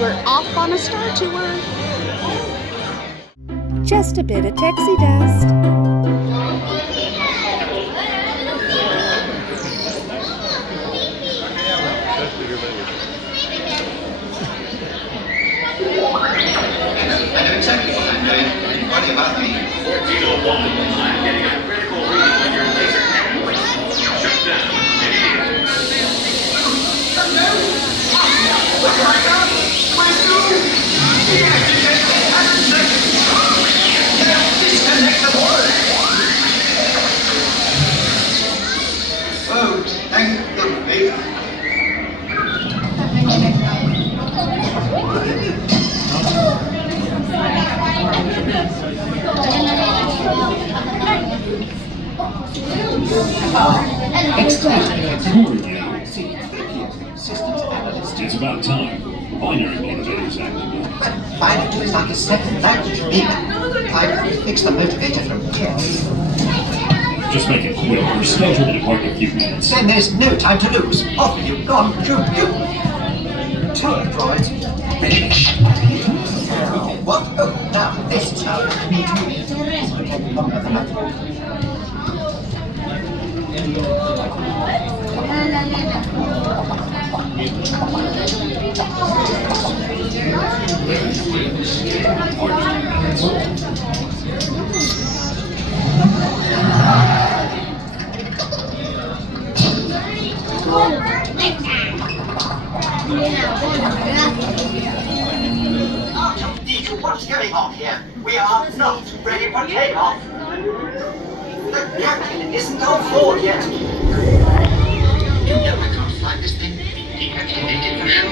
we're off on a star tour. Just a bit of Texie dust. I know exactly what I'm doing. Don't worry about me. You know what? I'm getting a critical reading on your laser cam. Shut down. Disconnect the wire. Oh, thank goodness. It's about time. Binary motivators acting up. But binary is like a second language to me. I fixed the motivator from text. Just make it quick. We're scheduled to depart in a few minutes. Then there's no time to lose. Off you gone. Shoot, shoot. Tell the droids. What? Oh, now this is how it needs to be. This will take longer than I thought. What's going on here? We are not ready for takeoff. The captain isn't on board yet. You know I can't fly this thing. Decontaminated for sure.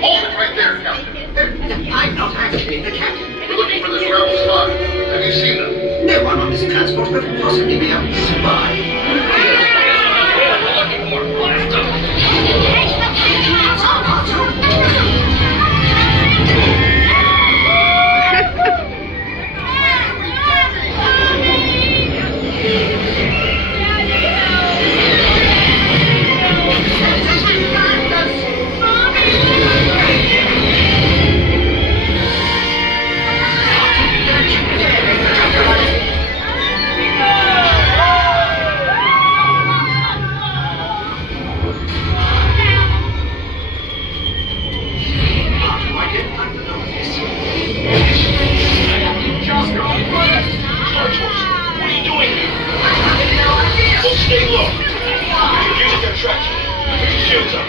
Hold it right there, Captain. I'm not actually the captain. We're looking for this rebel spy. Have you seen them? No one on this transport could possibly be a spy. We're looking for blast them. Stay low. Using their traction. Put your shields up.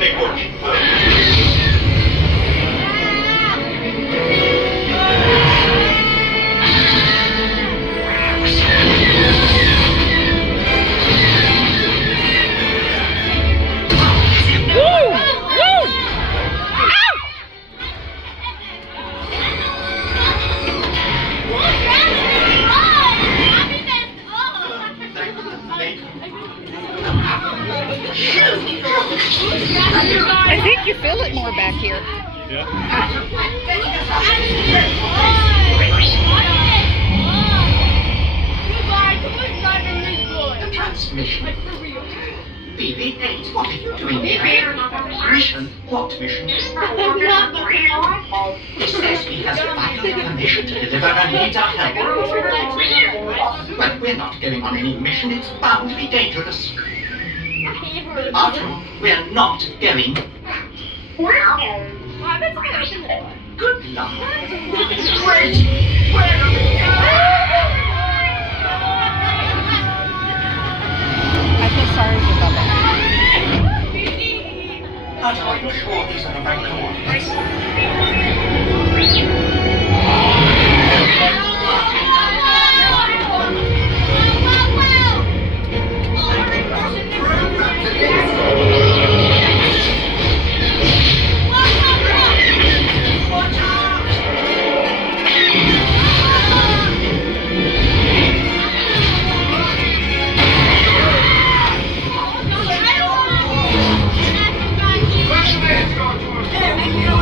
They work. I think you feel it more back here. The transmission. BB-8, what are you doing here? Mission? What mission? It says he has vital permission to deliver and needs our help. Well, we're not going on any mission. It's bound to be dangerous. Arthur, we're not going. Good luck. Wait! Where are we going? I feel sorry for Bubba. Arthur, are you sure these are the right coordinates? Let's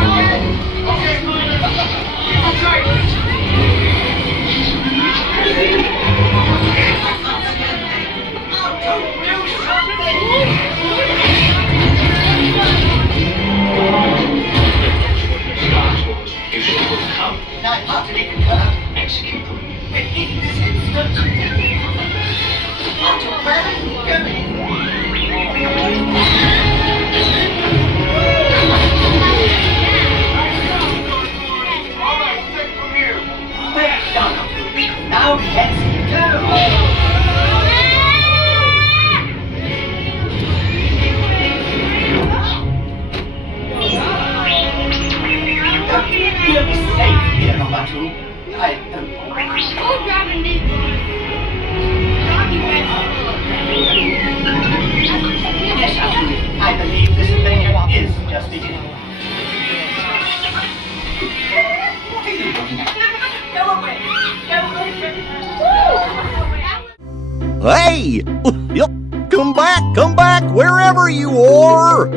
We'll be safe here, number 2. I hope. School driving these boys. Yes, absolutely. I believe this adventure is just beginning. What are you looking at? Go away. Go away. Hey! Yep. Come back, wherever you are!